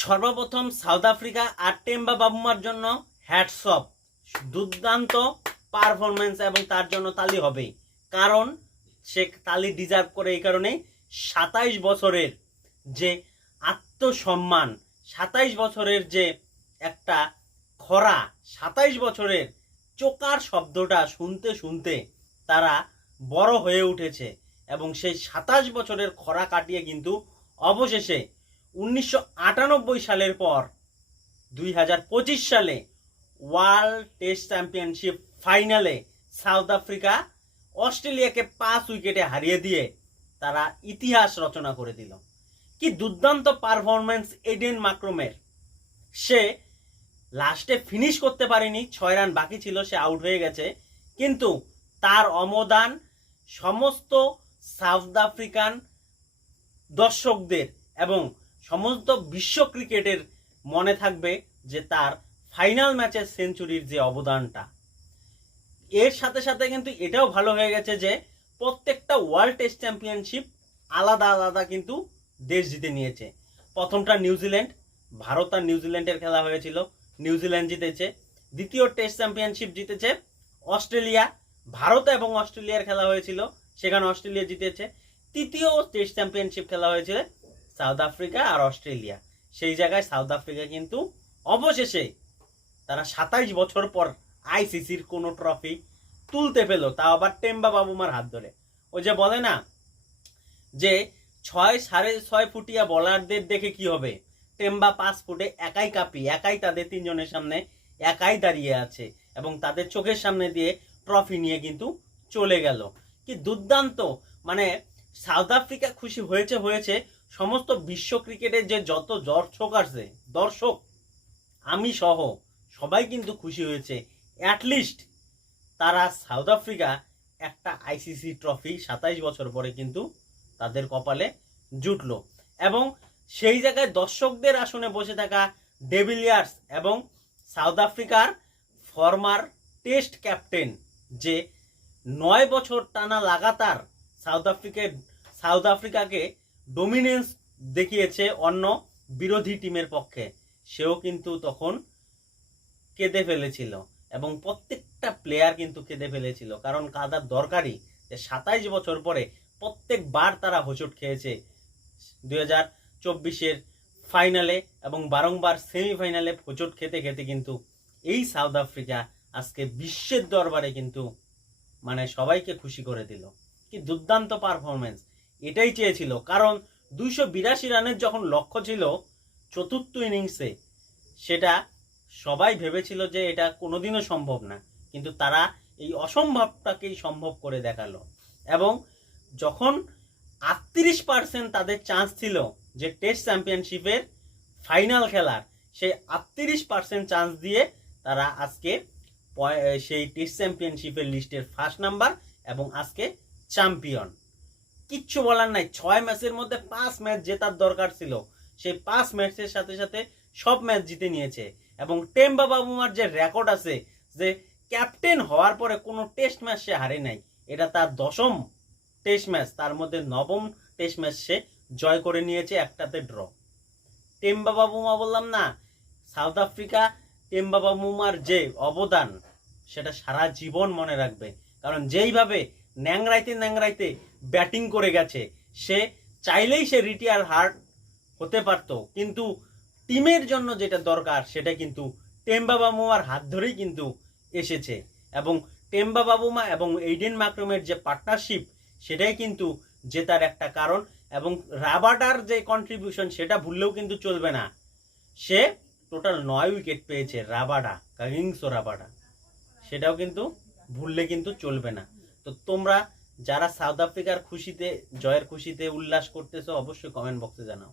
সর্বপ্রথম South Africa আর Temba বাবুমার জন্য হ্যাটসঅপ দুর্দান্ত পারফরমেন্স এবং তার জন্য তালি হবেই। কারণ সে তালি ডিজার্ভ করে এই কারণে সাতাইশ বছরের যে আত্মসম্মান, সাতাইশ বছরের যে একটা খরা, সাতাইশ বছরের চোকার শব্দটা শুনতে শুনতে তারা বড় হয়ে উঠেছে এবং সেই সাতাশ বছরের খরা কাটিয়ে কিন্তু অবশেষে উনিশশো আটানব্বই সালের পর দুই হাজার পঁচিশ সালে ওয়ার্ল্ড টেস্ট চ্যাম্পিয়নশিপ ফাইনালে সাউথ আফ্রিকা অস্ট্রেলিয়াকে পাঁচ উইকেটে হারিয়ে দিয়ে তারা ইতিহাস রচনা করে দিল। কি দুর্দান্ত পারফরমেন্স এডেন মাক্রোমের। সে লাস্টে ফিনিশ করতে পারেনি, ছয় রান বাকি ছিল, সে আউট হয়ে গেছে। কিন্তু তার অবদান সমস্ত সাউথ আফ্রিকান দর্শকদের এবং সমস্ত বিশ্ব ক্রিকেটের মনে থাকবে যে তার ফাইনাল ম্যাচের সেঞ্চুরির যে অবদানটা। এর সাথে সাথে কিন্তু এটাও ভালো হয়ে গেছে যে প্রত্যেকটা ওয়ার্ল্ড টেস্ট চ্যাম্পিয়নশিপ আলাদা আলাদা কিন্তু দেশ জিতে নিয়েছে। প্রথমটা নিউজিল্যান্ড ভারত আর নিউজিল্যান্ডের খেলা হয়েছিল। নিউজিল্যান্ড জিতেছে, দ্বিতীয় টেস্ট চ্যাম্পিয়নশিপ জিতেছে অস্ট্রেলিয়া, ভারত এবং অস্ট্রেলিয়ার খেলা হয়েছিল, সেখানে অস্ট্রেলিয়া জিতেছে। তৃতীয় টেস্ট চ্যাম্পিয়নশিপ খেলা হয়েছিল সাউথ আফ্রিকা আর অস্ট্রেলিয়া। সেই জায়গায় সাউথ আফ্রিকা কিন্তু অবশেষে তারা সাতাইশ বছর পর আইসিসির কোনো ট্রফি তুলতে পেল। তাও আবার টেম্বা বাবুমার হাত ধরে। ওই যে বলে না যে ছয় সাড়ে ছয় ফুটিয়া বলারদের দেখে কি হবে? টেম্বা পাঁচ ফুটে একাই কাপি, একাই তাদের তিনজনের সামনে একাই দাঁড়িয়ে আছে এবং তাদের চোখের সামনে দিয়ে ট্রফি নিয়ে কিন্তু চলে গেল। কি দুর্দান্ত! মানে সাউথ আফ্রিকা খুশি হয়েছে হয়েছে সমস্ত বিশ্ব ক্রিকেটের যে যত দর্শক আছে দর্শক, আমি সহ সবাই কিন্তু খুশি হয়েছে। অ্যাটলিস্ট তারা সাউথ আফ্রিকা একটা আইসিসি ট্রফি সাতাইশ বছর পরে কিন্তু তাদের কপালে জুটলো। এবং সেই জায়গায় দর্শকদের আসনে বসে থাকা ডেভিলিয়ার্স এবং সাউথ আফ্রিকার ফর্মার টেস্ট ক্যাপ্টেন যে নয় বছর টানা লাগাতার সাউথ আফ্রিকায় সাউথ আফ্রিকাকে ডোমিনেন্স দেখিয়েছে অন্য বিরোধী টিমের পক্ষে। সেও কিন্তু তখন কেঁদে ফেলেছিল এবং প্রত্যেকটা প্লেয়ার কিন্তু কেঁদে ফেলেছিল। কারণ কাদার দরকারই যে সাতাইশ বছর পরে প্রত্যেকবার তারা হোঁচট খেয়েছে দুই হাজার চব্বিশের ফাইনালে এবং বারংবার সেমিফাইনালে হোঁচট খেতে খেতে কিন্তু এই সাউথ আফ্রিকা আজকে বিশ্বের দরবারে কিন্তু মানে সবাইকে খুশি করে দিল। কি দুর্দান্ত পারফরমেন্স এটাই চেয়েছিল। কারণ দুইশো বিরাশি রানের যখন লক্ষ্য ছিল চতুর্থ ইনিংসে, সেটা সবাই ভেবেছিল যে এটা কোনোদিনও সম্ভব না। কিন্তু তারা এই অসম্ভবটাকেই সম্ভব করে দেখাল। এবং যখন আটত্রিশ পার্সেন্ট তাদের চান্স ছিল যে টেস্ট চ্যাম্পিয়নশিপের ফাইনাল খেলার, সেই আটত্রিশ পার্সেন্ট চান্স দিয়ে তারা আজকে সেই টেস্ট চ্যাম্পিয়নশিপের লিস্টের ফার্স্ট নাম্বার এবং আজকে চ্যাম্পিয়ন। কিচ্ছু বলার নাই। ছয় ম্যাচের মধ্যে পাঁচ ম্যাচ জেতার দরকার ছিল। সেই পাঁচ ম্যাচের সাথে সাথে সব ম্যাচ জিতে নিয়েছে। এবং টেম্বা বাবুমার যে রেকর্ড আছে, যে ক্যাপ্টেন হওয়ার পরে কোনো টেস্ট ম্যাচ সে হারে নাই। এটা তার দশম টেস্ট ম্যাচ তার মধ্যে নবম টেস্ট ম্যাচ সে জয় করে নিয়েছে একটাতে ড্র টেম্বা বাবুমা বললাম না সাউথ আফ্রিকা টেম্বা বাবুমার যে অবদান, সেটা সারা জীবন মনে রাখবে। কারণ যেইভাবে ন্যাংরাইতে ন্যাংরাইতে ব্যাটিং করে গেছে। সে চাইলেই সে রিটায়ার হার্ট হতে পারতো, কিন্তু টিমের জন্য যেটা দরকার, সেটা কিন্তু টেম্বা বাবুমার হাত ধরেই কিন্তু এসেছে। এবং টেম্বা বাবুমা এবং এইডেন মাকরুমের যে পার্টনারশিপ সেটাই কিন্তু জেতার একটা কারণ এবং রাবাডার যে কন্ট্রিবিউশন সেটা ভুললেও কিন্তু চলবে না। সে টোটাল নয় উইকেট পেয়েছে রাবাডা কাহিংস রাবাডা সেটাও কিন্তু ভুললে কিন্তু চলবে না। তো তোমরা যারা সাউথ আফ্রিকার খুশিতে জয়ের খুশিতে উল্লাস করতেছো অবশ্যই কমেন্ট বক্সে জানাও।